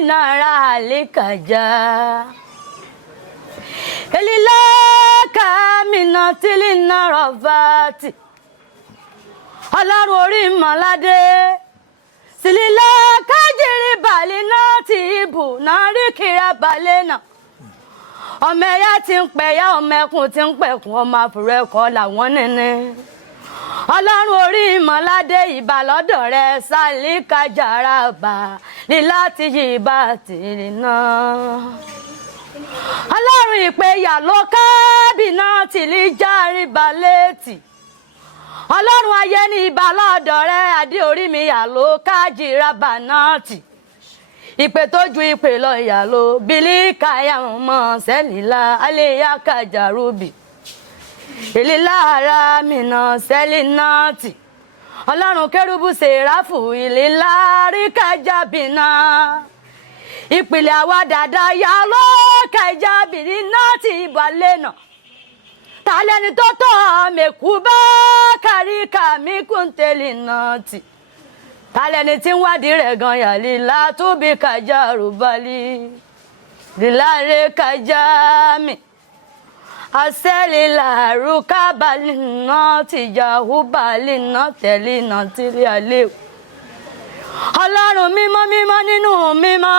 nara likaja elila kamina tilina ravati Ọlọ́run orí malade silila kajiri balina ti ibu na rikira balena ọmọ ẹ̀yà tí ń pẹ̀yà ọmọ ẹkùn tí ń pẹ̀kùn ọmọ àfùrẹ́kọ̀ làwọn nẹ́nẹ́ Ọlọ́run orí malade ìbà lọ́dọ̀ rẹ̀ sálíkà jàràbà ní láti yí ìbà tìrì náà Ọlọ́run ìpẹ̀yà ló kábìnà tìlí járí balẹ̀tì Ọlọ́run ayé ní ìbà lọ́dọ̀ rẹ̀ adé orí mi yà ló kájìrà bànáàtì ìpè tó ju ìpè lọ ìyà ló bílí káyà mọ́ sẹ́lìlá aléyà kàjàrúbì ìlílá ara mìíràn sẹ́lì náàtì Ọlọ́run kérúbù sèráfù ìlílá rí kàjàbìnà ìpìlẹ̀ àwa dàda yà ló kàjàbìnì náàtì ìbàlẹ̀ náà tàlẹ́ni tó tọ́ mẹ́kú bá kàríkà mí kúntẹ́lì náàtì tàlẹ́ni tí ń wádìí rẹ̀ gan yà lílá tó bí kàjá rúbalí lílá rẹ̀ kàjá mi àṣẹ́lélà rúkábàlì náà tìjà húbàlì náà tẹ̀lé náà tílé àlẹ́ Ọlọ́run mímọ́ mímọ́ nínú mímọ́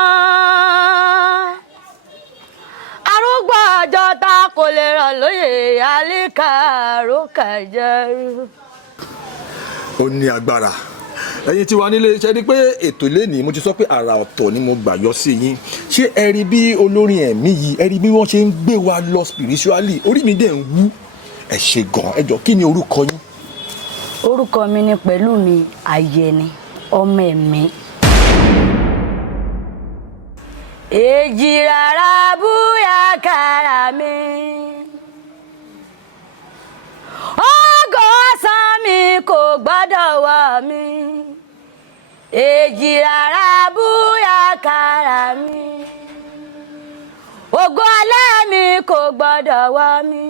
arúgbó ọjọ́ ta kò lè rọ̀ lóyè àlíkà rókàjẹ́rú. Ó ní agbára ẹ̀yin tí wà nílé iṣẹ́ ni pé ètò lẹ́nìí mo ti sọ pé àrà ọ̀tọ̀ ni mo gbà yọ sí yín ṣé ẹ rí bí olórin ẹ̀mí yìí ẹ rí bí wọ́n ṣe ń gbé wa lọ spiritually orí mi dẹ̀ ń wú ẹ ṣe gan ẹ jọ kí ni orúkọ yín. Orúkọ mi ni Pẹ̀lúmi Àyẹ̀ni ọmọ ẹ̀mí. Èjì rárá búyà kára mi ọgọ́ ọ̀sán mi kò gbọ́dọ̀ wọ̀ mí èjì rárá búyà kára mi ògo alẹ́ mi kò gbọ́dọ̀ wọ̀ mí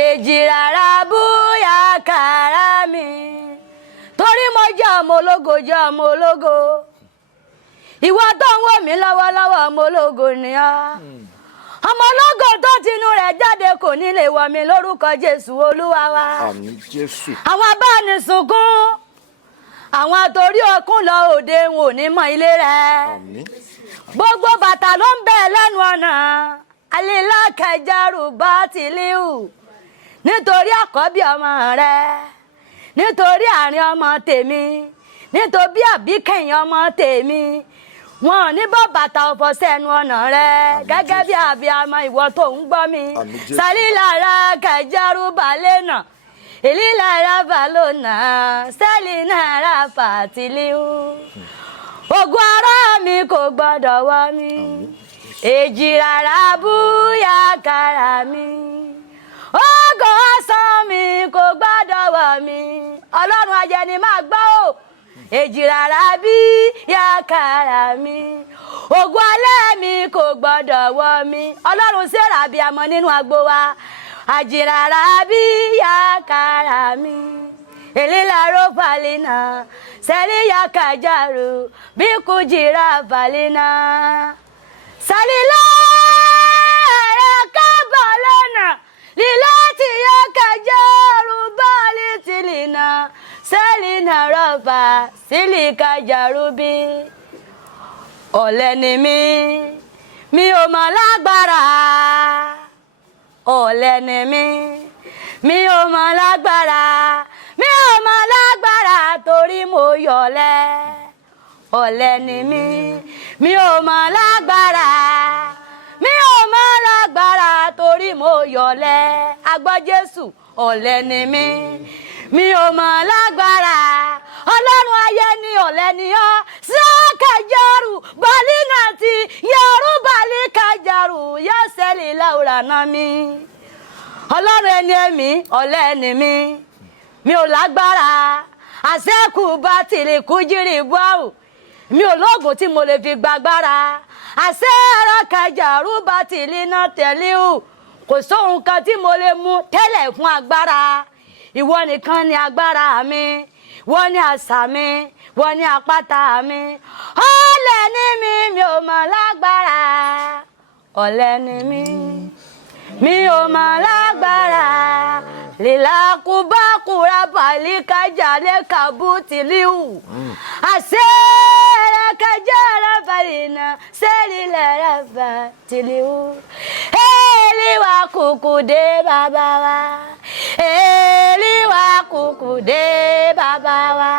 èjì rárá búyà kára mi torí mo jẹ́ ọmọ ológo ìwọ tó ń wò mí lọ́wọ́lọ́wọ́ ọmọ ológo ni ọ́ ọmọ ológo tó tinú rẹ̀ jáde kò ní lè wọ̀ mí lórúkọ Jésù Olúwa wa. Àmín Jésù. Àwọn abánisunkún àwọn torí ọkùn lọ òde wọn ò ní mọ ilé rẹ̀. Àmín. Gbogbo bàtà ló ń bẹ lẹ́nu ọ̀nà alílákẹjẹrù bá tìlíù nítorí àkọ́bí ọmọ rẹ̀ nítorí àárín ọmọ tèmi nítorí àbíkẹ́yìn ọmọ tèmi wọn ò ní bọ́ bàtà ọ̀fọ̀ sẹ́nu ọ̀nà rẹ̀ gẹ́gẹ́ bí abiyamọ ìwọ tó ń gbọ́ mi sálílára kẹjẹrù balẹ̀ náà ìlílára balọ̀nà sálílára fàtìlíù ogun ara mi kò gbọ́dọ̀ wọ̀ mí èjì rárá búyà kára mi ogun ọ̀sán mi kò gbọ́dọ̀ wọ̀ mí Ọlọ́run ajẹni máa gbọ́ ò èjì rárá bí yàkàrà mi ògo alẹ́ mi kò gbọ́dọ̀ wọ̀ mí Ọlọ́run ṣèrà bí amọ nínú agbo wa àjìràrà bí yàkàrà mi èlélàró falina sẹ́rí yàkàjàrú bí kò jìrà falina sálílá rẹ̀ kábọ̀ lọ́nà lílá tí yàkàjàrú bọ́ọ̀lì tìlìnà sẹ́lìnà rọ́bà sílíkà jàrúbí ọ̀lẹ ni mi ò mọ̀ lágbára ọ̀lẹ ni mi ò mọ̀ lágbára mi ò mọ̀ lágbára torí mo yọ̀lẹ ọ̀lẹ ni mi ò mọ̀ lágbára mi ò mọ̀ lágbára torí mo yọ̀lẹ agbọ́ Jésù ọ̀lẹ ni mi ò mọ̀ lágbára Ọlọ́run ayé ni ọ̀lẹ ni ọ́ sákàjàrú balínà ti yẹrù balí kàjàrú yẹ́sẹ̀lì láwùrà náà mi Ọlọ́run ẹni ẹ̀mí ọ̀lẹ ni mi ò lágbára àṣẹ́kù bá tìrì kújírì bọ́ọ̀rù mi ò lóògùn tí mo lè fi gbàgbára àṣẹ ara kàjàrú bá tìrì náà tẹ̀lé kò sóhun kan tí mo lè mú tẹ́lẹ̀ fún agbára ìwọ nìkan ni agbára mi wọ́n ní àṣà mi wọ́n ní àpáta mi ọ̀lẹ ni mi ò mọ̀ lágbára ọ̀lẹ ni mi ò mọ̀ lágbára lilakubakura balikajale kabutiliu asere kajara balina selilera batiliu eliwa kukude baba wa eliwa kukude baba wa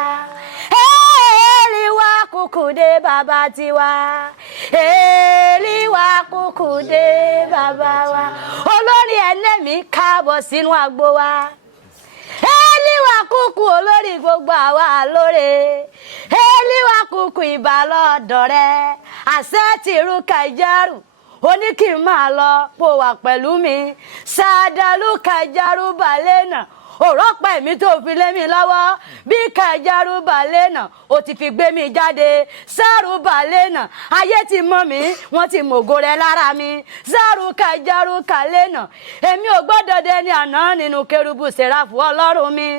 eliwa kukude baba tiwa eliwa kukude baba wa olórí ẹlẹ́mì káàbọ̀ sínú agbo wa eliwa kuku olórí gbogbo àwa lóore eliwa kuku ìbálòdọ̀ rẹ àṣẹ tìrú kàìjárù ó ní kí n máa lọ pò wà pẹ̀lú mi ṣàdálù kàìjárù balẹ̀ náà ọ̀rọ̀ pẹ̀ mi tó fi lé mi lọ́wọ́ bí kàìjárù balẹ̀ náà ó ti fi gbé mi jáde sáàrù balẹ̀ náà ayé ti mọ̀ mí wọ́n ti mọ̀gò rẹ̀ lára mi sáàrù kàìjárù kalẹ̀ náà èmi ò gbọ́dọ̀ dẹni àná nínú kérúbù sẹ́ráfù ọlọ́run mi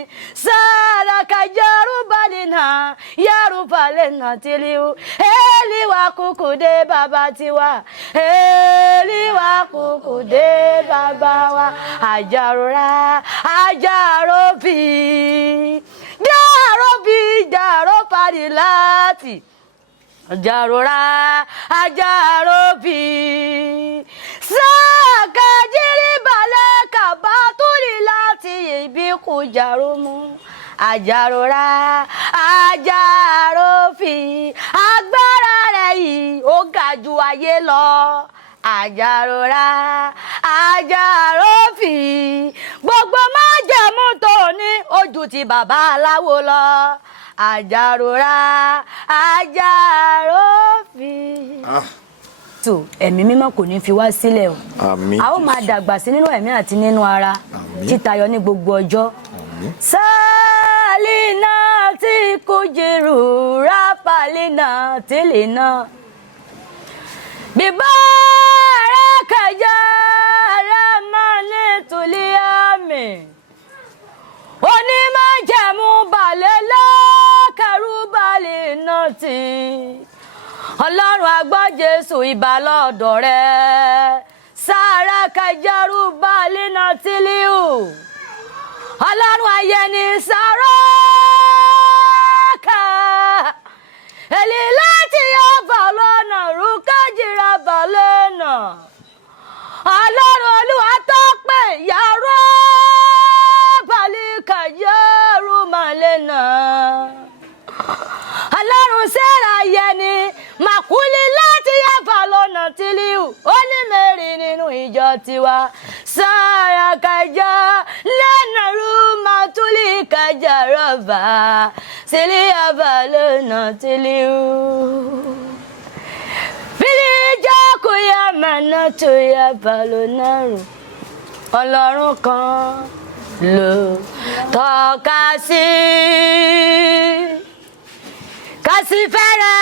sáàrà kàìjárù balẹ̀ náà yàrù balẹ̀ náà tìlíù eliwa kúkú dé bàbá tiwa eliwa kúkú dé bàbá wa àjàrora àjàróbì jàró parí láti àjàrora àjàróbì sàkàjírí balẹ̀ kàbá túlì láti ibi kù jàró mú àjàrora àjàróbì agbára rẹ̀ yìí ó ga ju ayé lọ àjàrora àjàróbì gbogbo májẹ̀mú tó ní ojú ti bàbá aláwo lọ àjàrora àjàróbì. tó ẹ̀mí mímọ́ kò ní fi wá sílẹ̀ o àmín a ó máa dàgbà sí nínú ẹ̀mí àti nínú ara títayọ ní gbogbo ọjọ́ sálínà tí kò jèrò rápálínà tẹ́lẹ̀ náà bíbá rẹ̀ kẹjá rẹ̀ máa ní tòlí àmì onímájẹ̀mú balẹ̀ lọ́kẹ̀rú balẹ̀ náà tì ọlọ́run agbọ́ Jésù ìbálòdọ̀ rẹ̀ sára kẹjárú balẹ̀ náà tìlíù ọlọ́run ayẹni sàrọ́ kà èlì láti ọba lọ́nà rúkájìrà balẹ̀ náà ọlọ́run olúwa tó pè yàrá balíkà yẹ́rù màlẹ́ náà ọlọ́run sẹ́ra yẹni màkúlí láti ọba lọ́nà tìlíù ó ní mẹ́rin nínú ìjọ tiwa sára kàjá lẹ́nà rúmà túlì kàjá rọ̀bà sílí ọba lọ́nà tìlíù. Fílíjà kò yá màná tó yá balónàrù ọlọ́run kan ló tọ́ka sí kásì fẹ́rẹ̀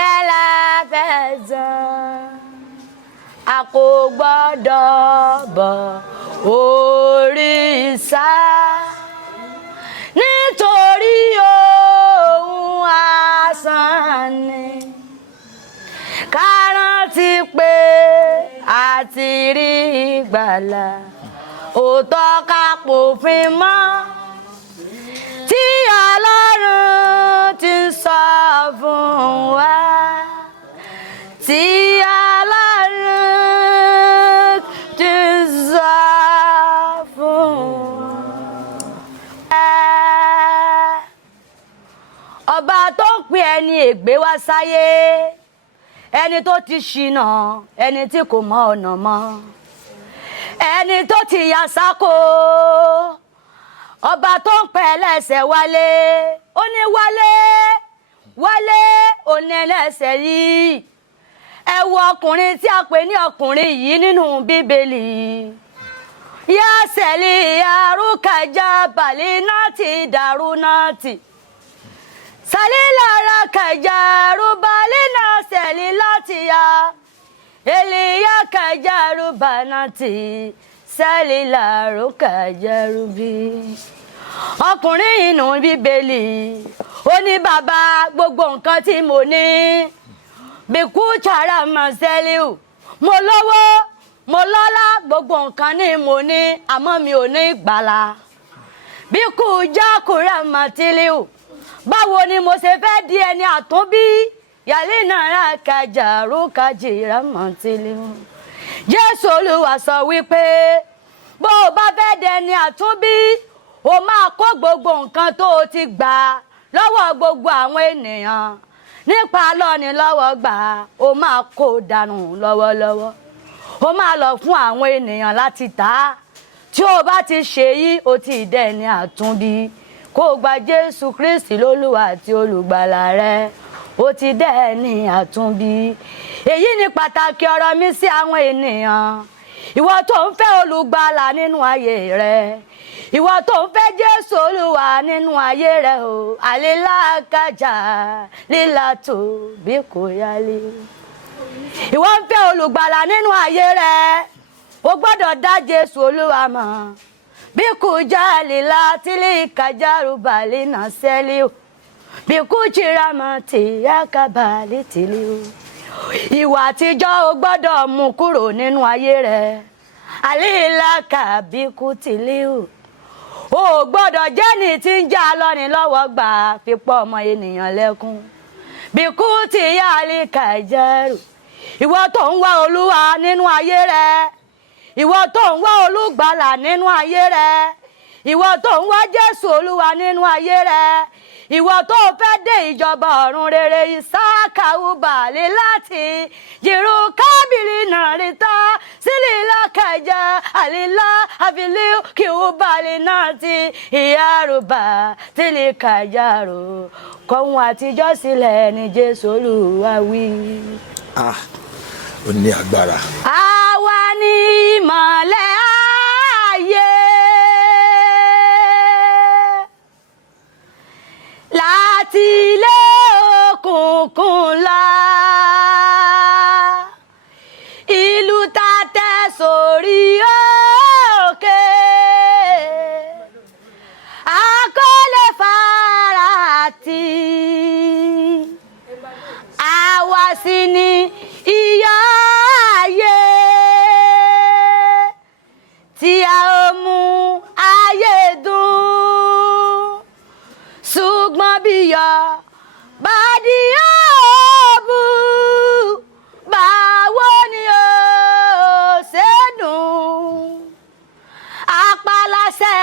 rẹ̀ lábẹ́sàn a kò gbọ́dọ̀ bọ òrìṣà nítorí ohun asán ni ká rántí pé a ti rí ìgbàlà òótọ́ ká pòfin mọ́ tí Ọlọ́run ti sọ fún wa tí Ọlọ́run ti sọ fún wa. Ọba tó ń pè ẹni ègbé wá sáyé ẹni tó ti ṣìnà ẹni tí kò mọ ọ̀nà mọ́ ẹni tó ti yà sáko ọba tó ń pẹ́ ẹlẹ́sẹ̀ wálé ó ní wálé wálé òní ẹlẹ́sẹ̀ yìí ẹ wo ọkùnrin tí a pè ní ọkùnrin yìí nínú bíbélì yá sẹ́lì arúkàjá bàlí náà ti dàrú náà tì sẹ́lì lára kẹjà rúbalí náà sẹ́lì láti ya èlìyá kẹjà rúbà náà tì sẹ́lì làrú kẹjà rúbí ọkùnrin inú bíbélì ó ní bàbá gbogbo nǹkan tí mo ní bíkú chara marceliu mo lówó mo lọ́lá gbogbo nǹkan ní mo ní àmọ́ mi ò ní ìgbàlà bíkú jákúrà marceliu báwo ni mo ṣe fẹ́ di ẹni àtúnbí yàlẹ́ náírà kájà rókàjìrà marceliu Jésù Olúwa sọ wípé bó o bá fẹ́ dẹni àtúnbí o máa kó gbogbo nǹkan tó o ti gbà lọ́wọ́ gbogbo àwọn ènìyàn nípa lọ́ni lọ́wọ́ gbà o máa kó dànù lọ́wọ́lọ́wọ́ o máa lọ fún àwọn ènìyàn láti tà á tí o bá ti ṣe yí o ti dẹni àtúnbí kó o gba Jésù Kristi lólúwa àti olùgbàlà rẹ o ti dẹni àtúnbí. Èyí ni pàtàkì ọ̀rọ̀ mi sí àwọn ènìyàn ìwọ tó ń fẹ́ olùgbàlà nínú ayé rẹ ìwọ tó ń fẹ́ Jésù Olúwa nínú ayé rẹ o àlélákàjà lílà tó bí kò yálé. Ìwọ ń fẹ́ olùgbàlà nínú ayé rẹ o gbọ́dọ̀ dá Jésù Olúwa mọ̀ bí kò já lílà tílé ìkàjárù bàlẹ́ náà sẹ́lẹ̀ o bí kò jìrà mọ́ tìyà kábàlẹ̀ tìlẹ̀ o. Ìwà àtijọ́ o gbọ́dọ̀ mú kúrò nínú ayé rẹ àlélákà bí kò tìlẹ̀ o gbọ́dọ̀ jẹ́ni tí ń já lọ́ni lọ́wọ́ gbà fipọ̀ ọmọ ènìyàn lẹ́kún bí kú ti yá àlíkà ìjẹ́rù. Ìwọ tó ń wá Olúwa nínú ayé rẹ ìwọ tó ń wá olùgbàlà nínú ayé rẹ ìwọ tó ń wá Jésù Olúwa nínú ayé rẹ ìwọ tó fẹ́ dé ìjọba ọ̀run rere Ìsáàkà ubalẹ̀ láti jìrù kábìlì náà rí tá sílẹ̀ lákàjá àlìlá àfìlẹ̀ kí ubalẹ̀ náà ti ìyárùbá tílẹ̀ kàjárò kọ̀hún àtijọ́ sílẹ̀ ní Jésù Olúwa wí. Ó ní agbára. Àwa ni ìmọ́lẹ̀ ayé. Láti ilé òkùnkùn la ìlú ta tẹ́ sórí òkè àkọlé farati àwa sì ni ìyà ayé tí a ó mú ayé dùn ṣùgbọ́n bíyọ̀ bá di òòbù báwo ni ó ṣe dùn apalàṣẹ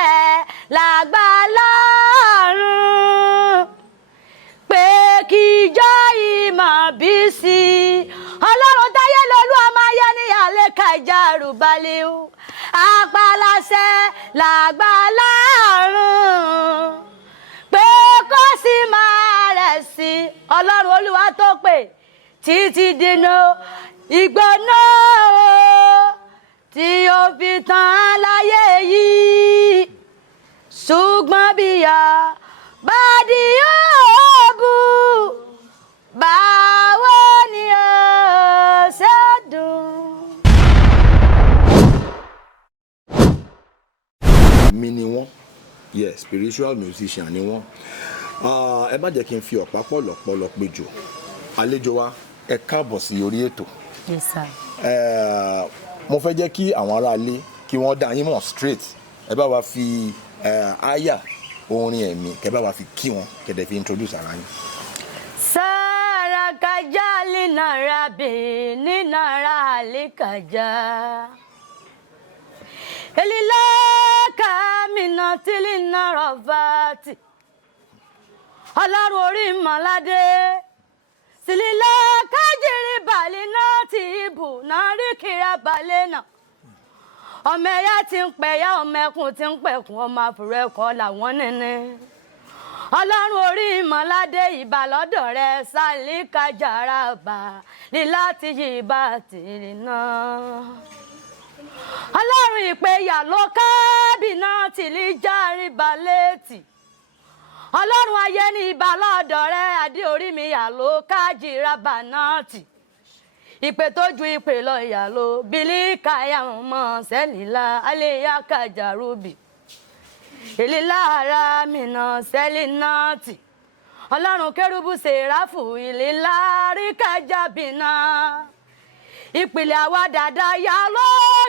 làgbà lọ́rùn pé kíjọ ìmọ̀ bí sí Ọlọ́run táyé lolú ọmọ ayé ní àlékà ìjàrú balẹ̀ apalàṣẹ làgbà lọ́rùn pé kó sì máa rẹ̀ sí Ọlọ́run Olúwa tó pè títí dínà ìgbóná tí ó fi tán láyé yìí ṣùgbọ́n bíyà bá di òòbù báwo ni ó ṣe dùn. Mi ni wọ́n yes spiritual musician ni wọ́n ẹ má jẹ́ kí n fi ọ̀pá pọ̀lọ̀pọ̀lọ̀ péjọ àlejò wa ẹ káàbọ̀ sí orí ètò. Yes sir. Mo fẹ́ jẹ́ kí àwọn aráalé kí wọ́n dá yín mọ̀ straight ẹ bá wa fi àyà orin ẹ̀mí kẹ́ bá wa fi kí wọn kẹ́dẹ̀ fi introduce ara yín. Sarakaja linara bi ninara alikaja elilaka minatilina ravati Ọlọ́run orí mọ́ládé sílílá kájírí balẹ̀ náà ti ibù náà rí kíra balẹ̀ náà ọmọ ẹ̀yà ti ń pẹ̀yà ọmọ ẹkùn ti ń pẹ̀kùn ọmọ àfùrẹ́kọ̀ làwọn nẹ́nẹ́ Ọlọ́run orí mọ́ládé ìbà lọ́dọ̀ rẹ̀ sálíkàjàrà bà ní láti yí ibà tìrì náà Ọlọ́run ìpẹ̀yà ló kábìnà tìlí járí balẹ̀ tì Ọlọ́run ayé ní ibà lọ́dọ̀ rẹ̀ adé orí mi yà ló kájìrà bànáàtì ìpè tó ju ìpè lọ ìyà ló bílí káyà mọ́ sẹ́nìlá aléyà kájà rúbì ìlílára mìíràn sẹ́lì náà tì ọlọ́run kérúbù sèráfù ìlílárí kẹjábìnà ìpìlẹ̀ àwa dàda yà ló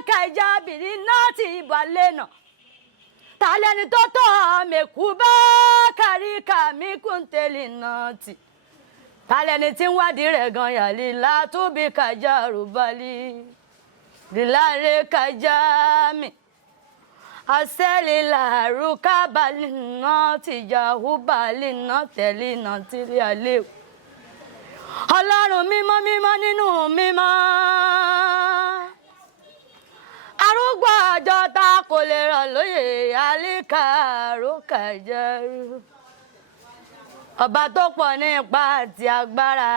kẹjábìnà ti balẹ̀ náà tàlẹ́ni tó tọ́ mẹ́kú bá kárí kàmí kúntẹ́lì náà tì tàlẹ́ni tí ń wádìí rẹ̀ gan yàlí látúbí kájà rúbalí líláre kájà mi asẹ́lì làárú kábàlì náà tìjà húbàlì náà tẹ̀lé náà tírí àlẹ́ ọlọ́run mímọ́ mímọ́ nínú mímọ́ arúgbó ọjọ́ tá kò lè rọ̀ lóyè àlíkàró kàjẹ́rú ọba tó pọ̀ ní ipá àti agbára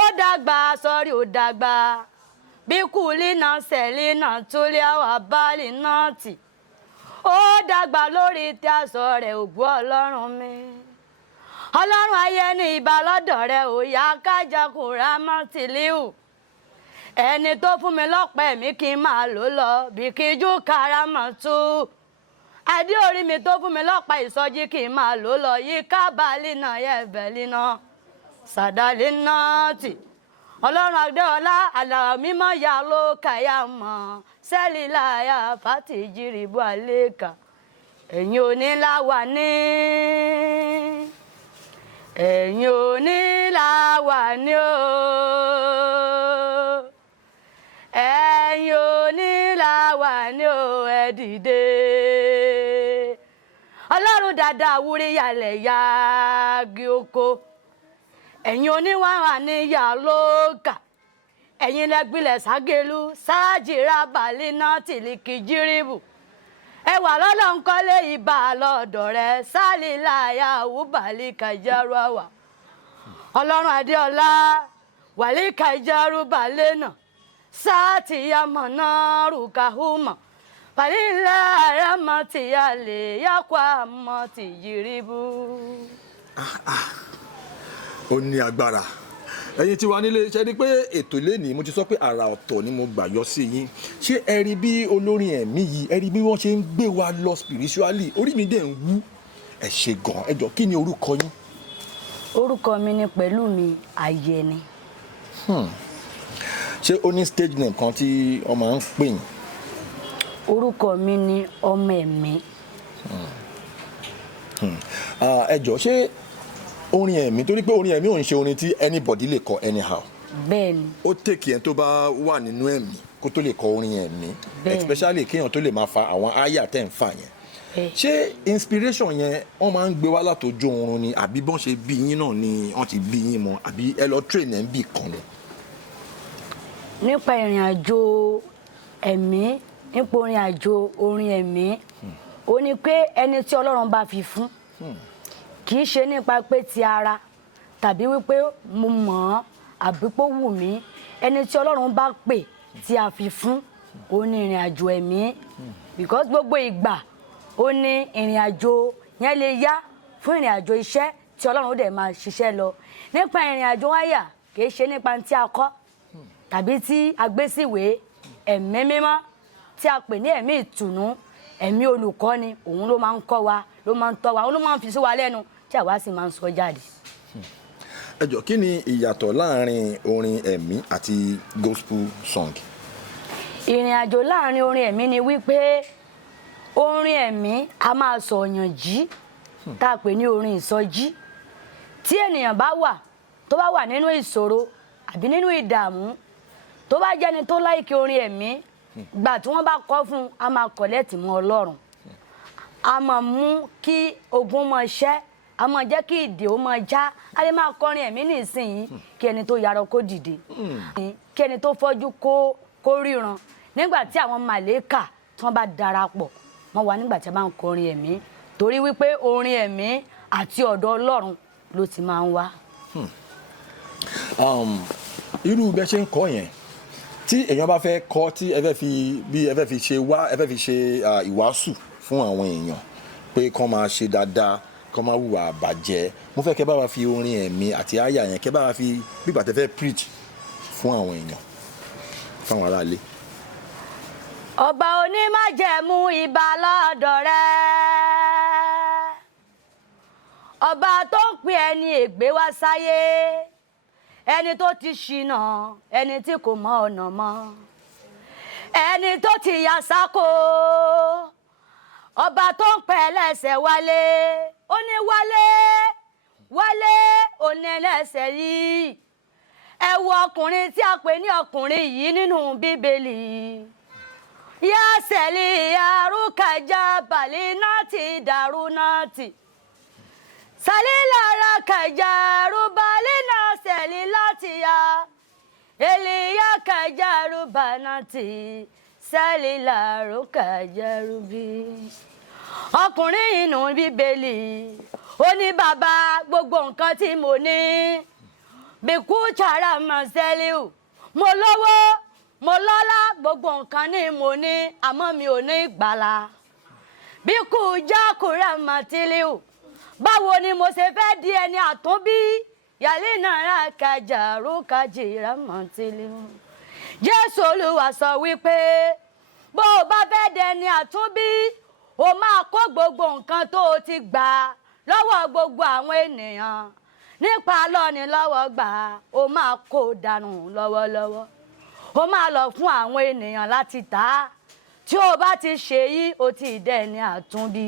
ó dàgbà sọ́rí ó dàgbà bí kùlí náà sẹ̀lí náà túlẹ̀ àwọn abálì náà tì ó dàgbà lórí tí aṣọ rẹ̀ ògbó ọlọ́run mi ọlọ́run ayé ní ìbà lọ́dọ̀ rẹ̀ ò yá kájà kùrà mọ́tìlíù ẹni tó fún mi lọ́pẹ́ mi kí n máa lò lọ bí kíjú karamọ́tù adé orí mi tó fún mi lọ́pẹ́ ìsọjí kí n máa lò lọ yí kábàálì náà yẹ̀bẹ̀lì náà sàdálì náà tì ọlọ́run adéọlá àlàó mímọ́ ya ló kàyà mọ́ sẹ́lì láyà fàtìjìrìbù àlékà ẹ̀yin oníláwà ní ẹ̀yin oníláwà ní o ẹ̀yin oníláwà ní o ẹ dìde ọlọ́run dàda àwúrí yàlẹ̀ yáági oko ẹ̀yin oníwàrà ní yà lóòkà ẹ̀yin lẹ́gbìlẹ̀ ságélú sáàjìrà bàálí náà tìlíkì jírìbù ẹ wà lọ́dọ̀ ń kọ́lé ìbà lọ́dọ̀ rẹ̀ sálì láyà wúbàlì kàjárù àwà ọlọ́run adéọlá wàlí kàjárù bàálẹ̀ náà sáàtì yàmọ̀ náà rùkàhùmọ̀ wàlí lára mọ̀ tìyà lè yàkọ̀ àmọ̀ tìjìrìbù. Ó ní agbára ẹ̀yin tí wà nílé ṣe ni pé ètò lẹ́nìí mo ti sọ pé àrà ọ̀tọ̀ ni mo gbà yọ sí yín ṣé ẹ rí bí olórin ẹ̀mí yìí ẹ rí bí wọ́n ṣe ń gbé wa lọ spiritually orí mi dẹ̀ ń wú ẹ ṣe gan ẹ jọ kí ni orúkọ yín. orúkọ mi ni Pẹ̀lúmi Ayẹni. ṣé ó ní stage name kan tí wọ́n máa ń pè yín. orúkọ mi ni ọmọ ẹ̀mí. ẹ jọ ṣé orin ẹ̀mí torí pé orin ẹ̀mí ò ń ṣe orin tí anybody lè kọ anyhow. bẹ́ẹ̀ni. ó tèkì ẹ̀ tó bá wà nínú ẹ̀mí kó tó lè kọ orin ẹ̀mí especially kéèyàn tó lè máa fa àwọn àyà tẹ̀ ń fà yẹn. ṣé inspiration yẹn wọ́n máa ń gbé wá látọjú oorun ni àbí bọ́n ṣe bí yín náà ni wọ́n ti bí yín mọ́ àbí ẹ lọ train ẹ̀ ń bì kan ni. nípa ìrìn àjò ẹ̀mí nípa orin àjò orin ẹ̀mí ó ní pé ẹni tí Ọlọ́run bá fi fún kì í ṣe nípa pé ti ara tàbí wípé mo mọ̀ ọ́ àbí pé ó wù mí ẹni tí Ọlọ́run bá pè tí a fi fún ó ní ìrìn àjò ẹ̀mí because gbogbo ìgbà ó ní ìrìn àjò yẹn lè yá fún ìrìn àjò iṣẹ́ tí Ọlọ́run ó dẹ̀ máa ṣiṣẹ́ lọ nípa ìrìn àjò wáyà kì í ṣe nípa tí a kọ́ tàbí tí a gbé síwèé ẹ̀mí mímọ́ tí a pè ní ẹ̀mí ìtùnú ẹ̀mí olùkọ́ni òun ló máa ń kọ́ wa ló máa ń tọ́ wa òun ló máa ń fi sí wa lẹ́nu tí àwa sì máa ń sọ jáde. ẹ jọ kí ni ìyàtọ̀ láàrin orin ẹ̀mí àti gospel song. ìrìn àjò láàrin orin ẹ̀mí ni wípé orin ẹ̀mí a máa sọ̀yàn jí tá a pè ní orin ìsọjí tí ènìyàn bá wà tó bá wà nínú ìṣòro àbí nínú ìdààmú tó bá jẹ́ni tó láìkí orin ẹ̀mí gbà tí wọ́n bá kọ fún a máa kọ̀lẹ́tì mọ́ Ọlọ́run a máa mú kí ogun máa ṣẹ́ a máa jẹ́ kí ìdè ó máa já a lè máa kọrin ẹ̀mí nísìnyí kí ẹni tó yarọ kó dìde kí ẹni tó fọ́jú kó ríran nígbà tí àwọn màlẹ́kà tí wọ́n bá darapọ̀ wọ́n wà nígbà tí a bá ń kọrin ẹ̀mí torí wípé orin ẹ̀mí àti ọ̀dọ̀ Ọlọ́run ló ti máa ń wá. irú bẹ́ẹ̀ ṣe ń kọ́ yẹn tí èèyàn bá fẹ́ kọ́ tí ẹ fẹ́ fi ṣe ìwàásù fún àwọn èèyàn pé kán máa ṣe dáadáa kán máa hùwà bàjẹ́ mo fẹ́ kẹ́ bá wa fi orin ẹ̀mí àti àyà yẹn kẹ́ bá wa fi bígbà tẹ́ fẹ́ preach fún àwọn èèyàn fáwọn aráalé. ọba onímájẹ̀mú ìbà lọ́dọ̀ rẹ̀ ọba tó ń pè ẹni ègbé wá sáyé ẹni tó ti ṣìnà ẹni tí kò mọ ọ̀nà mọ́ ẹni tó ti yà sáko ọba tó ń pè ẹlẹ́ṣẹ̀ wálé ó ní wálé wálé ó ní ẹlẹ́ṣẹ̀ yìí ẹ wo ọkùnrin tí a pè ní ọkùnrin yìí nínú bíbélì yá sẹ́lì arúkàjá bàlí náà ti dàrú náà tì salilara kajaru balina selilatiya eliya kajaru banati salilaru kajaru bi. Ọkùnrin inú bíbélì ó ní bàbá gbogbo nǹkan tí mo ní bíkú chara mọ̀sẹ́líù mo lówó mo lọ́lá gbogbo nǹkan ní mo ní àmọ́ mi ò ní ìgbàlà bíkú jákúrẹ́ mọ̀tílíù báwo ni mo ṣe fẹ́ di ẹni àtúnbí yàlí náírà kàjàrú kàjìrà mọ̀tílíù. Jésù Olúwa sọ wípé bó o bá fẹ́ dẹni àtúnbí o máa kó gbogbo nǹkan tó o ti gbà lọ́wọ́ gbogbo àwọn ènìyàn nípa lọ́ni lọ́wọ́ gbà o máa kó dànù lọ́wọ́lọ́wọ́ o máa lọ fún àwọn ènìyàn láti tà á tí o bá ti ṣe yí o ti dẹni àtúnbí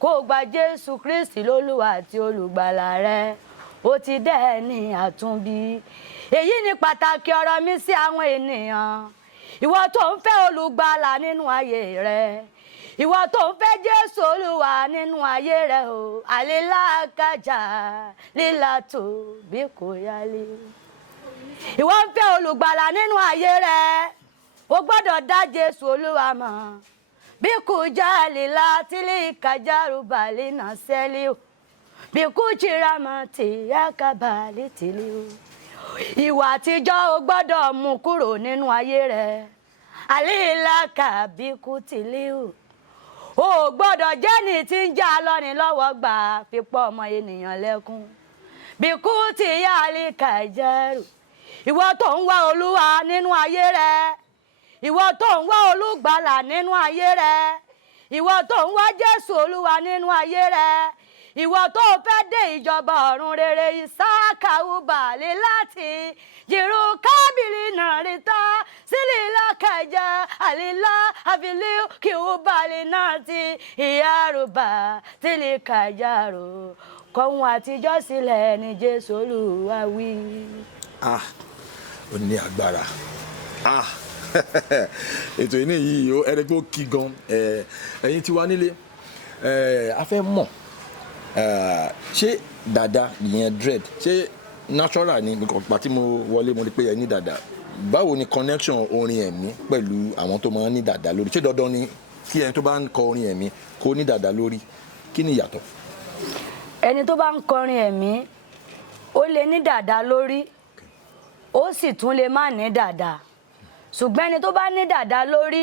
kó o gba Jésù Kristi lólúwa àti olùgbàlà rẹ o ti dẹni àtúnbí. Èyí ni pàtàkì ọ̀rọ̀ mi sí àwọn ènìyàn ìwọ tó ń fẹ́ olùgbàlà nínú ayé rẹ ìwọ tó ń fẹ́ Jésù Olúwa nínú ayé rẹ o àlélákàjà lílà tó bí kò yálé. Ìwọ ń fẹ́ olùgbàlà nínú ayé rẹ o gbọ́dọ̀ dá Jésù Olúwa mọ̀ bí kò jálè látìlí kàjárù bàlí náà sẹ́lí o bí kò jìrà mọ́ tìyà kábàlì tìlí o. Ìwà àtijọ́ o gbọ́dọ̀ mú kúrò nínú ayé rẹ àlélákà bí kò tìlí o. O gbọ́dọ̀ jẹ́ni tí ń já lọ́ni lọ́wọ́ gbà fipọ́ ọmọ ènìyàn lẹ́kún bí kú ti yá àlíkà ìjẹ́rù. Ìwọ tó ń wá Olúwa nínú ayé rẹ ìwọ tó ń wá olùgbàlà nínú ayé rẹ ìwọ tó ń wá Jésù Olúwa nínú ayé rẹ ìwọ tó fẹ́ dé ìjọba ọ̀run rere ìsákàwù bàálẹ̀ láti jìrù kábìlì náà rí ta sílẹ̀ lákàjá àlìlá àfìlẹ̀ kí ó bàálẹ̀ náà ti ìyá rúbà sílẹ̀ kàjárò kọ́hún àtijọ́ sílẹ̀ ní Jésù Olúwa wí. Ó ní agbára ètò ìní yìí ẹni tó kí gan ẹ̀yin tí wà nílé a fẹ́ mọ̀ ṣé dàda ìyẹn dread ṣé natural ni nípa tí mo wọlé mo rí pé ẹ ní dàda báwo ni connection orin ẹ̀mí pẹ̀lú àwọn tó máa ń ní dàda lórí ṣé dandan ni kí ẹni tó bá ń kọ orin ẹ̀mí kó ní dàda lórí kí ni ìyàtọ̀. Ẹni tó bá ń kọrin ẹ̀mí ó lè ní dàda lórí ó sì tún lè má ní dàda ṣùgbọ́n ẹni tó bá ní dàda lórí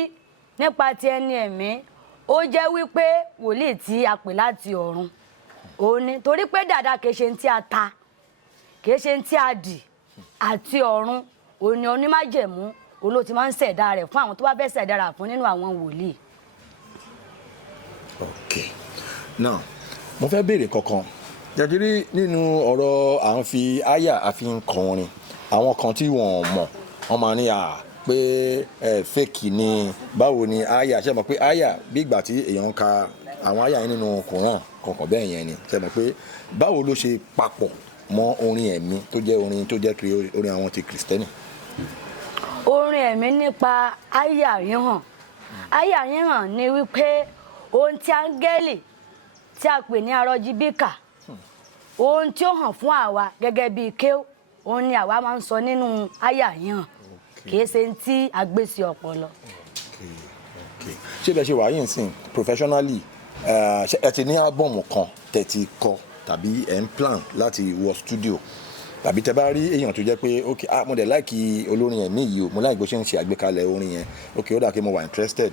nípa ti ẹni ẹ̀mí ó jẹ́ wípé wòlíì tí a pè láti ọ̀run òun ni torí pé dàda kìí ṣe tí a ta kìí ṣe tí a dì àti ọ̀run òun ni onímájẹ̀mú òun ló ti máa ń ṣẹ̀dá rẹ̀ fún àwọn tó bá fẹ́ ṣẹ̀dá rẹ̀ fún nínú àwọn wòlíì. Ok now mo fẹ́ béèrè kankan jẹjẹrẹ nínú ọ̀rọ̀ à ń fi àyà àfi ń kọrin àwọn kan tí wọ́n mọ̀ wọ́n máa ní pé fake ni báwo ni àyà ṣe mọ̀ pé àyà bí ìgbà tí èèyàn ka àwọn àyà yẹn nínú Kùránì kankan bẹ́ẹ̀ yẹn ni ṣe mọ̀ pé báwo ló ṣe papọ̀ mọ́ orin ẹ̀mí tó jẹ́ orin tó jẹ́ orin àwọn ti kìrìsìtẹ́nì. Orin ẹ̀mí nípa àyà yíhàn àyà yíhàn ni wípé ohun tí áńgẹ́lì tí a pè ní arọjibíkà ohun tí ó hàn fún àwa gẹ́gẹ́ bíi kéw òun ni àwa máa ń sọ nínú àyà yíhàn kì í ṣe tí a gbé sí ọpọlọ. ṣé bẹ́ẹ̀ ṣe wà yín sìn professionally ẹ ti ní ábọ̀mù kan tẹ́ ti kọ tàbí ẹ̀ ń plan láti wọ studio tàbí tẹ́ bá rí èèyàn tó jẹ́ pé ok mo dẹ̀ láìkí olórin ẹ̀mí yìí o mo láì bó ṣe ń ṣe àgbékalẹ̀ orin yẹn ok ó dà kí mo wà interested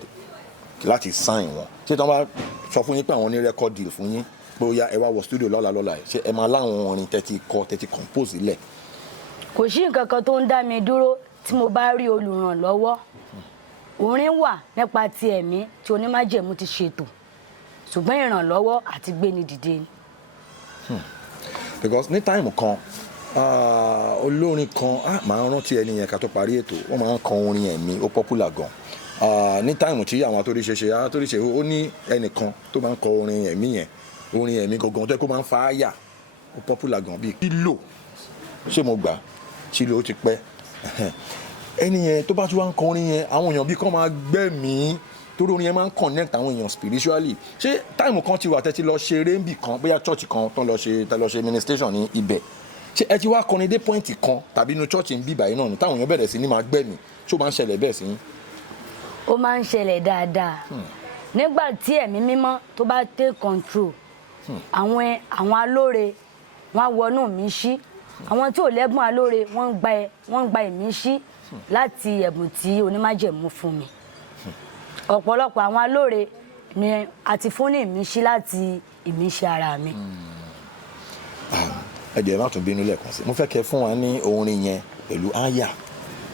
láti sign wọn ṣé tí wọ́n bá sọ fún yín pé àwọn ní record deal fún yín pé ó yá ẹ wá wọ studio lọ́la ṣé ẹ máa láwọn orin tẹ́ ti kọ tẹ́ ti compose lẹ̀. kò sí nǹkan kan tó ń dá mi dúró tí mo bá rí olùrànlọ́wọ́ orin wà nípa ti ẹ̀mí tí onímájẹ̀mú ti ṣètò ṣùgbọ́n ìrànlọ́wọ́ àti gbéni dìde ni. because ní táìmù kan olórin kan máa ń rántí ẹni yẹn ká tó parí ètò wọ́n máa ń kọ orin ẹ̀mí ó popular gan ní táìmù tí àwọn atóríṣe ó ní ẹnìkan tó máa ń kọ orin ẹ̀mí yẹn orin ẹ̀mí gangan tó yẹ kó máa ń fa àyà ó popular gan bíi kílò ṣé mo gbà kílò ó ti pẹ́ ẹni yẹn tó bá tún wá ń kọ orin yẹn àwọn èèyàn bíi kán máa gbẹ́mìí torí orin yẹn máa ń connect àwọn èèyàn spiritually ṣé táìmù kan ti wà tẹ́tí lọ ṣe eré kan bóyá church kan tán lọ ṣe ministration ní ibẹ̀ ṣé ẹ ti wá kọrin dé point kan tàbí inú church ń bí báyìí náà ni táwọn èèyàn bẹ̀rẹ̀ sí ní máa gbẹ̀mí ṣó máa ń ṣẹlẹ̀ bẹ́ẹ̀ sí. ó máa ń ṣẹlẹ̀ dáadáa nígbà tí ẹ̀mí mímọ́ tó bá take control àwọn alóore wọ́n á wọnú mi sí àwọn tí ò lẹ́gbọ́n alóore wọ́n ń gba ẹ̀mí sí láti ẹ̀bùn tí onímájẹ̀mú fún mi ọ̀pọ̀lọpọ̀ àwọn alóore ni a ti fún ní ìmísí láti ìmísí ara mi. ẹ jẹ́ má tún bínú lẹ́ẹ̀kan sí mo fẹ́ kẹ́ fún wa ní orin yẹn pẹ̀lú àyà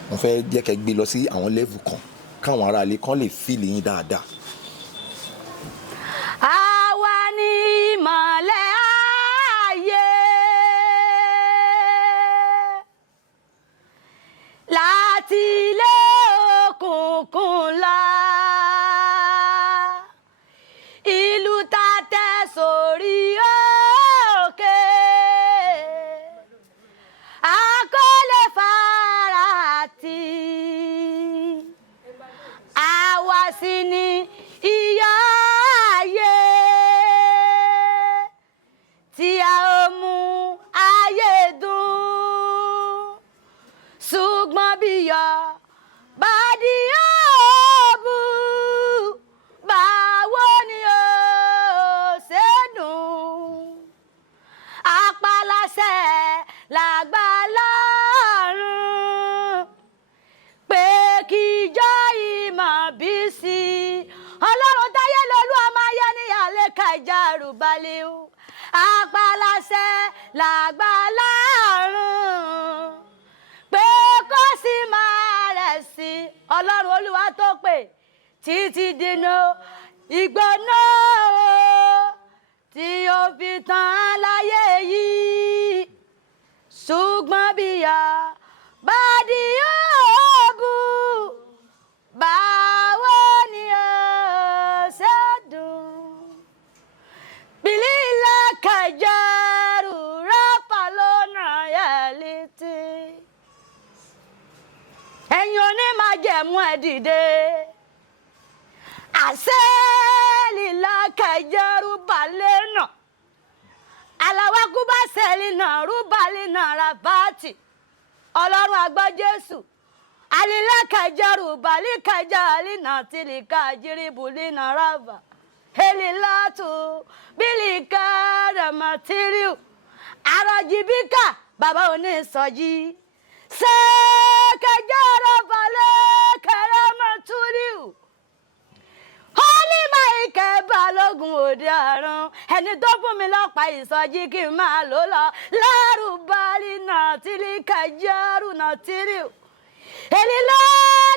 mo fẹ́ jẹ́ kẹ́ gbé lọ sí àwọn level kan káwọn aráalé kan lè feel yín dáadáa. àwa ni ìmọ̀lẹ̀ ayé láti ilé òkùnkùn la. Apàlàṣẹ làgbàlá ọ̀run pé kó sì máa rẹ̀ sí ọlọ́run olúwa tó pè títí dínà ìgbóná tí ó fi tán láyé yìí ṣùgbọ́n bíyà bá di òòbù báwo ni ó ṣe dùn. Bilila kajaru rapalona yaliti. Ẹ̀yin onímájẹ̀mú ẹ dìde. Àṣẹ lílá kajaru balena. Alawakuba selina rubalina rabati. Ọlọ́run àgbà Jésù. Alila kajaru bali kajalina tilika jiribulina rava. Helilatu bilika ramatiriu arajibika baba onísọjí sekejara bale karamaturiu Holy Michael balógun òde ọ̀run ẹni tó fún mi lọ́pàá ìsọjí kí n máa lò lọ lárúbálí náà tìlíkàjárù náà tìrìu Elila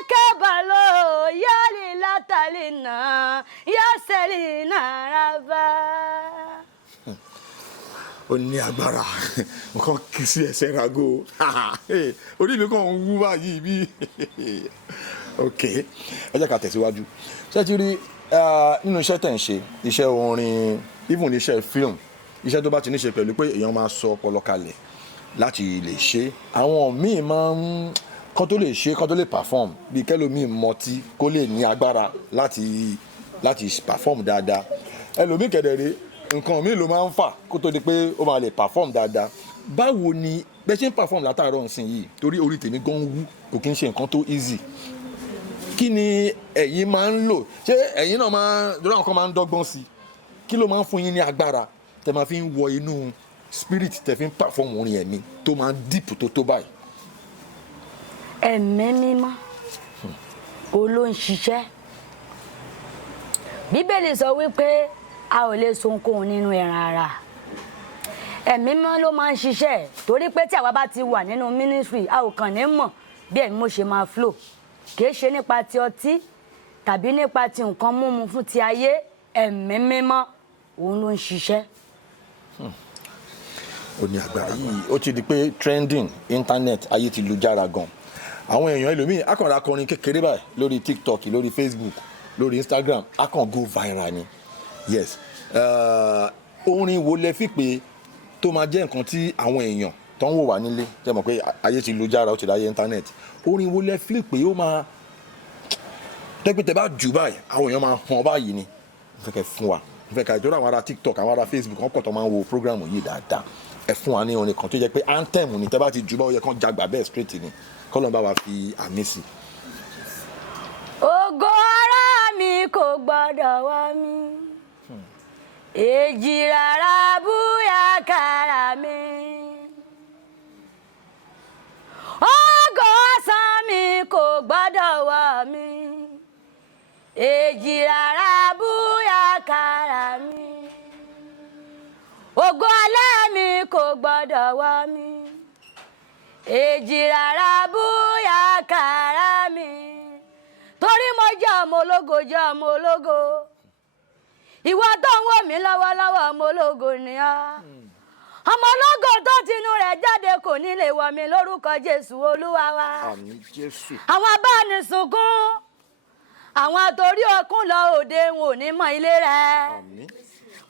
kebalo yali latalina yaselina raba. Ó ní agbára nǹkan kì í sí ẹsẹ̀ rago orí mi kàn ń wú báyìí bí ok ẹ jẹ́ ká tẹ̀síwájú ṣé ti rí nínú iṣẹ́ tẹ̀ ń ṣe iṣẹ́ orin even iṣẹ́ film iṣẹ́ tó bá ti ní ṣe pẹ̀lú pé èèyàn máa sọ ọpọlọ kalẹ̀ láti lè ṣe àwọn míì máa ń kán tó lè ṣe kán tó lè perform bíi kẹlòmíì mọtí kó lè ní agbára láti perform dáadáa ẹlòmíì kẹdẹrẹ nǹkan míì ló máa ń fà kó tó di pé ó máa lè perform dáadáa báwo ni bẹ́ẹ̀ ṣe ń perform látàárọ̀ nsìn yìí torí orí tèmi gan wú kò kí ń ṣe nǹkan tó easy kí ni ẹ̀yin máa ń lò ṣé ẹ̀yin náà máa lórí àwọn kan máa ń dọ́gbọ́n sí kí ló máa ń fún yín ní agbára tẹ máa fi ń wọ inú spirit tẹ fi ń perform orin ẹ̀mí tó máa ń deep tó báyìí. Ẹ̀mí mímọ́ ló ń ṣiṣẹ́ bíbélì sọ wípé a ò lè so ohunkóhun nínú ẹran ara ẹ̀mí mímọ́ ló máa ń ṣiṣẹ́ torí pé tí àwa bá ti wà nínú ministry a ò kàn ní mọ̀ bí ẹ̀mí mo ṣe máa flow kì í ṣe nípa ti ọtí tàbí nípa ti nǹkan mímu fún ti ayé ẹ̀mí mímọ́ òun ló ń ṣiṣẹ́. ó ní agbára yìí ó ti di pé trending internet ayé ti lu jára gan àwọn èèyàn ẹlòmíì akànra kọrin kékeré báyìí lórí TikTok lórí Facebook lórí Instagram akàn go viral ni yes orin wo lẹ fi pé tó máa jẹ́ nǹkan tí àwọn èèyàn tó ń wò wá nílé jẹ́ mọ̀ pé ayé ti lu jára ó ti dáyé internet orin wo lẹ fi pé ó máa tẹ́gbẹ́tẹ́ bá jù báyìí àwọn èèyàn máa hàn báyìí ni fẹ́ kẹ́ fún wa fẹ́ ká ìjọba àwọn ará TikTok àwọn ará Facebook wọn pọ̀ tó máa ń wo program yìí dáadáa ẹ fún wa ní orin kan tó jẹ́ pé anthem ni tẹ́ bá ti jù bá ó yẹ kán jagbà bẹ́ẹ̀ straight ni kọ́lọ́n bá wa fi àmì sí. ògo ara mi kò gbọ́dọ̀ wọ̀ mí èjì rárá búyà kára mi ògo ọ̀sán mi kò gbọ́dọ̀ wọ̀ mí èjì rárá búyà kára mi ògo alẹ́ mi kò gbọ́dọ̀ wọ̀ mí èjì rárá búyà kára mi torí mo jẹ́ ọmọ ológo jẹ́ ọmọ ológo ìwọ tó ń wò mí lọ́wọ́lọ́wọ́ ọmọ ológo ni ọ́ ọmọ ológo tó tinú rẹ̀ jáde kò ní lè wọ̀ mí lórúkọ Jésù Olúwa wa àmín Jésù àwọn abánisunkún àwọn àtòrí ọkùn lọ òde wọn ò ní mọ ilé rẹ̀ àmín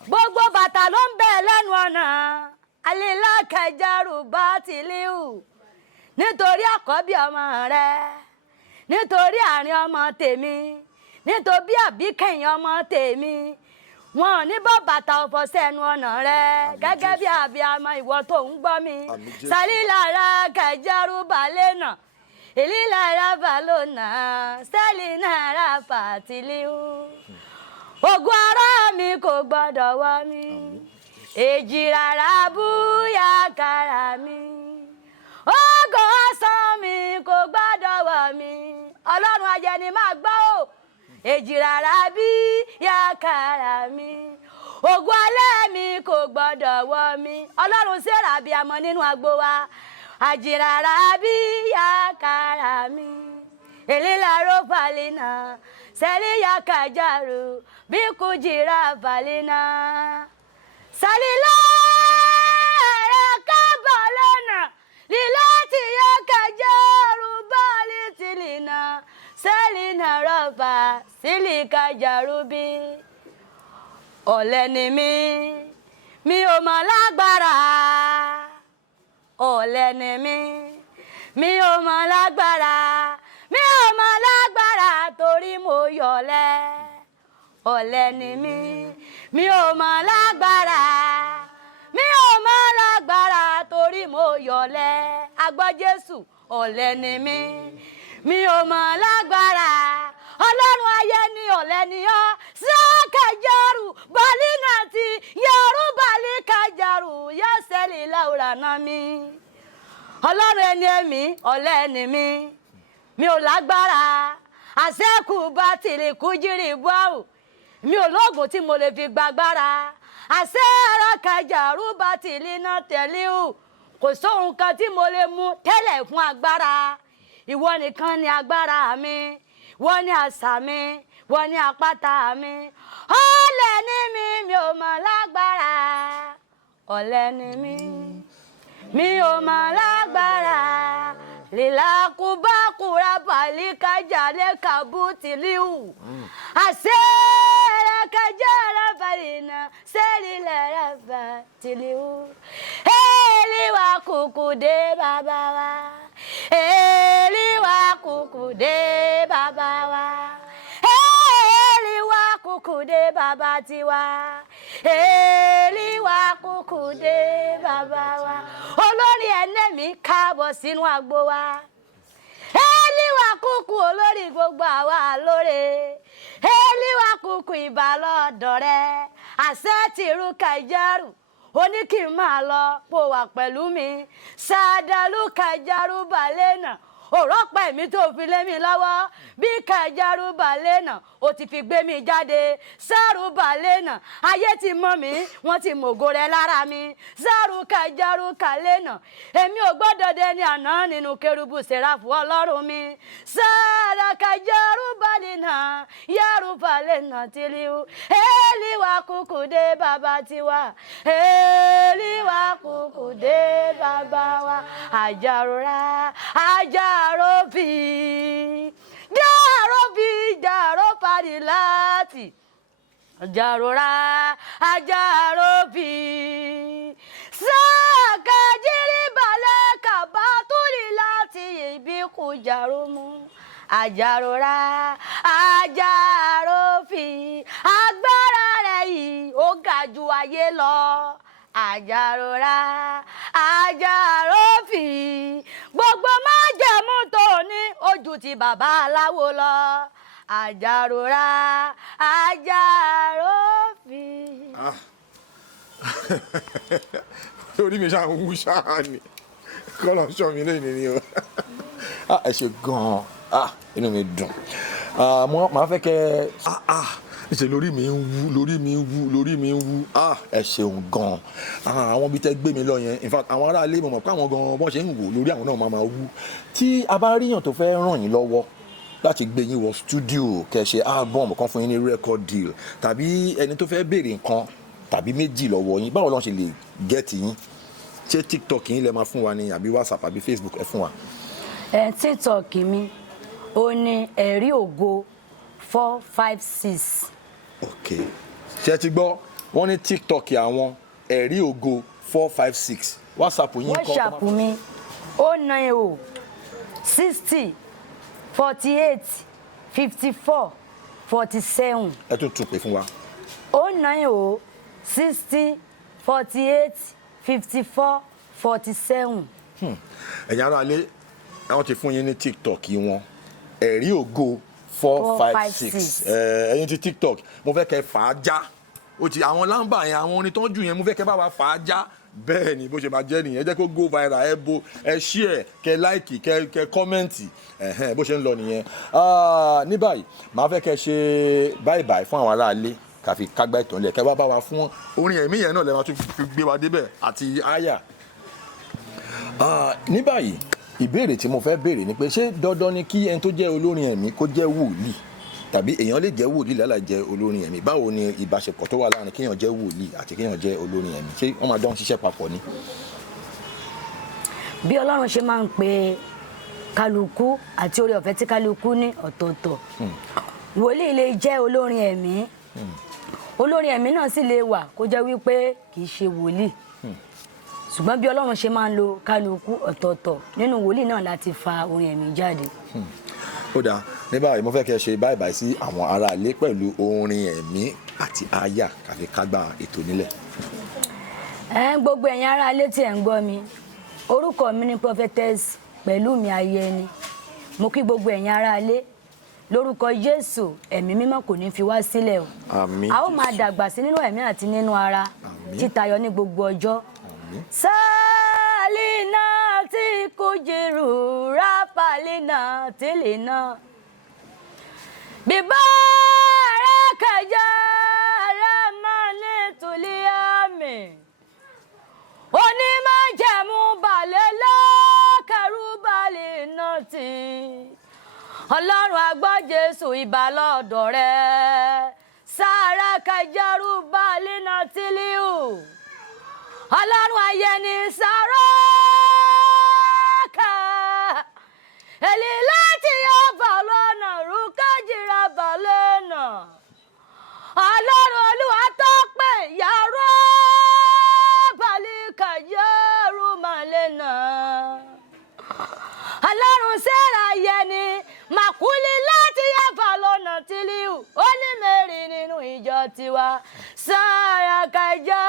gbogbo bàtà ló ń bẹ lẹ́nu ọ̀nà alílákẹjẹrù bá tìlíù nítorí àkọ́bí ọmọ rẹ nítorí àárín ọmọ tèmi nítorí àbíkẹ́yìn ọmọ tèmi wọn ò ní bọ́ bàtà ọ̀fọ̀ sẹ́nu ọ̀nà rẹ gẹ́gẹ́ bí abiyamọ ìwọ tó ń gbọ́ mi sálílára kẹjẹrù balẹ̀ náà ìlílára balọ̀nà sẹ́línára fàtìlíù ògùn ara mi kò gbọ́dọ̀ wọ̀ mí èjì rárá búyà kára mi ògùn ọ̀sán mi kò gbọ́dọ̀ wọ̀ mí ọlọ́run ajẹni máa gbọ́ ò èjì rárá bí yà kára mi ògùn alẹ́ mi kò gbọ́dọ̀ wọ̀ mí ọlọ́run ṣèrà abiyamọ nínú agbo wa àjìràrà bí yà kára mi èlìláró falina sẹ́líyà kájàrú bí kùjìrà falina sálílà rẹ̀ kábàlẹ́nà líláti yà kájàrú báàlì tìlìnà sẹ́línà rọ̀bà sílì kájàrú bí ọ̀lẹ ni mi ò mọ̀ lágbára ọ̀lẹ ni mi ò mọ̀ lágbára mi ò mọ̀ lágbára torí mo yọ̀lẹ ọ̀lẹ ni mi ò mọ̀ lágbára mi ò mọ̀ lágbára torí mo yọ̀lẹ agbọ́ Jésù ọ̀lẹ ni mi ò mọ̀ lágbára ọlọ́run ayé ni ọ̀lẹ ni ọ́ sákàjárù balínà ti yẹrù balí kàjárù yẹ́sẹ̀lì láwùrà náà mi ọlọ́run ẹni ẹ̀mí ọ̀lẹ ni mi ò lágbára àṣẹ́kù bá tìrì kújírì báwù mi ò lóògùn tí mo lè fi gbàgbára àṣẹ ara kàjárù bá tìrì náà tẹ̀líù kò sóhun kan tí mo lè mú tẹ́lẹ̀ fún agbára ìwọ nìkan ni agbára mi wọ́n ní àṣà mi wọ́n ní àpáta mi ọ̀lẹ ni mi ò mọ̀ lágbára ọ̀lẹ ni mi ò mọ̀ lágbára lílàkúbákúra pàlíkájà lẹ́kàbú tìlíù àṣẹ ẹ̀rẹ̀kẹjẹ́ rẹ̀ fàlìnà sẹ́lílẹ̀ rẹ̀ fà tìlíù èèlìwà kùkù dé bàbá wa èèlìwà kùkù dé bàbá wa èèlìwà kùkù dé bàbá tiwa èèlìwà kùkù dé bàbá wa olórí ẹlẹ́mìí káàbọ̀ sínú agbo wa èèlìwà kùkù olórí gbogbo àwa lóore èèlìwà kùkù ìbálòdọ̀ rẹ àṣẹ tìrú kàjárù ó ní kí n máa lọ pò wà pẹ̀lú mi ṣáàdàlú kàjárù balẹ̀ náà òrọ́pẹ́ mi tó fi lé mi lọ́wọ́ bí kẹjẹrú balẹ̀ náà ó ti fi gbé mi jáde sẹ́rù balẹ̀ náà ayé ti mọ̀ mí wọ́n ti mògo rẹ̀ lára mi sẹ́rù kẹjẹrú kalẹ̀ náà èmi ò gbọ́dọ̀ dé ní àná nínú kérúbù sẹ́ráfù ọlọ́run mi sẹ́rù kẹjẹrú balẹ̀ náà yẹ́rù balẹ̀ náà tìlíw èlìwà kúkú dé bàbá tiwa èlìwà kúkú dé bàbá wa àjàrora àjàròbí jàròbí jàròpàdé láti àjàrora àjàròbí sàkàjírí balẹ̀ kàbátúlì láti ibi kù jàròmù àjàrora àjàròbí agbára rẹ̀ yìí ó ga ju ayé lọ àjàrora àjàròbí gbogbo májẹ̀mú tó ní ojú ti bàbá aláwo lọ àjàrora àjàròbí. orí mi ṣáà ń wú ṣáà ni kọ́lọ̀ ṣọ́ mi lẹ́yìn ni o ẹ ṣe gan-an inú mi dùn màá fẹ́ kẹ́ ṣe lórí mi ń wú lórí mi ń wú lórí mi ń wú ẹ ṣeun gan àwọn ibi tẹ́ gbé mi lọ yẹn in fact àwọn aráalé mọ̀ pé àwọn gan bọ́n ṣe ń wò lórí àwọn náà máa wú tí a bá ríyàn tó fẹ́ ràn yín lọ́wọ́ láti gbé yín wọ studio kẹ́ ṣe album kan fún yín ní record deal tàbí ẹni tó fẹ́ béèrè nǹkan tàbí méjì lọ́wọ́ yín báwo lọ́n ṣe lè gẹ́ẹ̀tì yín ṣé tiktok yín lẹ máa fún wa ni àbí whatsapp àbí facebook ẹ fún wa. tiktok mi ó ní ẹ̀rí ògo 456. ok ṣé ti gbọ́ wọ́n ní tiktok àwọn ẹ̀rí ògo 456 whatsapp yín kọ́. whatsapp mi 090 60 48 54 47. ẹ tún pè fún wa. 090 60 48 54 47. ẹ̀yin ará ilé àwọn ti fún yín ní tiktok wọn ẹ̀rí ògo 456 ẹ̀yin ti tiktok mo fẹ́ kẹ́ fà á já o ti àwọn lámbà yẹn àwọn orin tó ń jù yẹn mo fẹ́ kẹ́ bá wa fà á já bẹ́ẹ̀ ni bó ṣe máa jẹ́ nìyẹn ẹ jẹ́ kó go viral ẹ bo ẹ share kẹ́ like kẹ́ kọ́mẹ́ǹtì bó ṣe ń lọ nìyẹn. ní báyìí màá fẹ́ kẹ́ ṣe bye bye fún àwọn aráalé káfi kágbá ìtàn lẹ̀ kẹ́ wá bá wa fún orin ẹ̀mí yẹn náà lẹ́ máa tún fi gbé wa débẹ̀ àti àyà. ní báyìí ìbéèrè tí mo fẹ́ béèrè ni pé ṣé dandan ni kí ẹni tó jẹ́ olórin ẹ̀mí kó jẹ́ wòlíì tàbí èèyàn lè jẹ́ wòlíì láláì jẹ́ olórin ẹ̀mí báwo ni ìbáṣepọ̀ tó wà láàrin kéèyàn jẹ́ wòlíì àti kéèyàn jẹ́ olórin ẹ̀mí ṣé wọ́n máa jọ ń ṣiṣẹ́ papọ̀ ni. bí ọlọ́run ṣe máa ń pe kálukú àti oore ọ̀fẹ́ tí kálukú ní ọ̀tọ̀ọ̀tọ̀ wòlíì lè jẹ́ olórin ẹ̀mí olórin ẹ̀mí náà sì lè wà kó jẹ́ wípé kì í ṣe wòlíì ṣùgbọ́n bí ọlọ́run ṣe máa ń lo kálukú ọ̀tọ̀ọ̀tọ̀ nínú wòlíì náà láti fa orin ẹ̀mí jáde. ó dáa ní báyìí mo fẹ́ kẹ́ ẹ ṣe bye bye sí àwọn aráalé pẹ̀lú orin ẹ̀mí àti àyà káfí kágbá ètò nílẹ̀. gbogbo ẹ̀yin aráalé tí ẹ̀ ń gbọ́ mi orúkọ mi ni prophetess Pẹ̀lúmi Ayẹni mo kí gbogbo ẹ̀yin aráalé lórúkọ Jésù ẹ̀mí mímọ́ kò ní fi wá sílẹ̀ o. àmín. a ó máa dàgbà sí nínú ẹ̀mí àti nínú ara títayọ ní gbogbo ọjọ́. Salina ti kujiru rapalina tilina bibarakaja ramani tuliami onímájẹ̀mú balẹ̀ lọ́kẹ̀rú balẹ̀ náà ti ọlọ́run agbọ́ Jésù ìbà lọ́dọ̀ rẹ̀ sára kẹjẹrú balẹ̀ náà tìlíù ọlọ́run Ayẹni sàrọ́ọ̀kà èlì láti ọba lọ́nà rúkàjìrà balẹ̀nà ọlọ́run Olúwa tó pè yàrá balẹ̀kà yẹ́rù malẹ̀nà ọlọ́run Sẹ́rà Ayẹni màkúlì láti ọba lọ́nà tìlíù ó ní mẹ́rin nínú ìjọ tiwa sára kẹjọ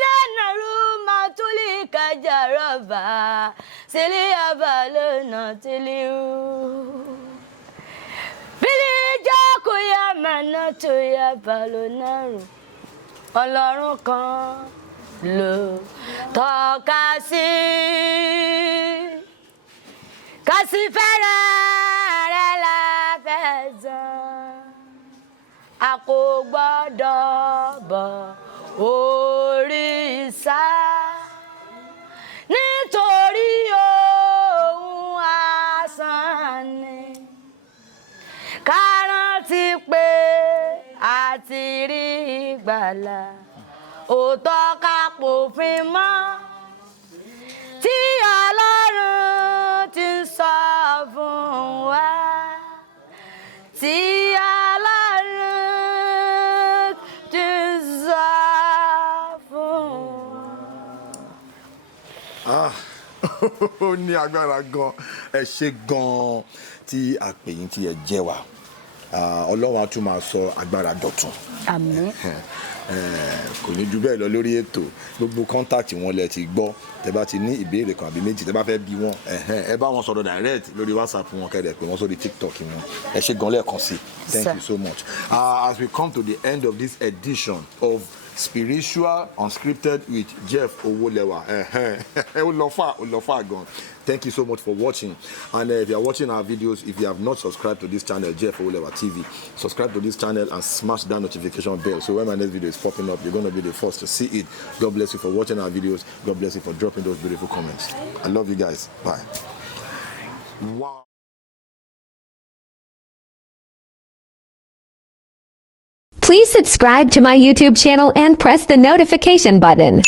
lẹ́nà rúmà túlì kẹjọ rọ̀bà sílí ọba lọ́nà tìlíù. bílí jókòó yá màná tó yá balọ̀nàrù ọlọ́run kan ló tọ́ka sí ká sì fẹ́ràn rẹ̀ láfẹ̀sán a kò gbọ́dọ̀ bọ̀ òrìṣà nítorí ohun asán ni ká rántí pé a ti rí ìgbàlà òótọ́ ká pòfin mọ́ tí Ọlọ́run ti ń sọ fún wa tí Ọlọ́run ti ń sọ fún wa. Ó ní agbára gan, ẹ ṣe gan tí àpèyìn tí ẹ jẹ́ wa. Ọlọ́run á tún máa sọ agbára dọ̀tun. Àmín. Kò ní ju bẹ́ẹ̀ lọ lórí ètò gbogbo kọ́ńtàkì wọn lẹ ti gbọ́ tẹ bá ti ní ìbéèrè kan àbí méjì tẹ bá fẹ́ bí wọn ẹ bá wọn sọ̀rọ̀ direct lórí WhatsApp wọn kẹ́dẹ̀ pé wọ́n sórí TikTok wọn ẹ ṣe gan lẹ́ẹ̀kan sí thank you so much. As we come to the end of this edition of Spiritual Unscripted with Jeff Owolewa. Olofa gan. Thank you so much for watching. And if you are watching our videos, if you have not subscribed to this channel, Jeff Owolewa TV, subscribe to this channel and smash that notification bell. So when my next video is popping up, you're going to be the first to see it. God bless you for watching our videos. God bless you for dropping those beautiful comments. I love you guys. Bye. Wow. Please subscribe to my YouTube channel and press the notification button.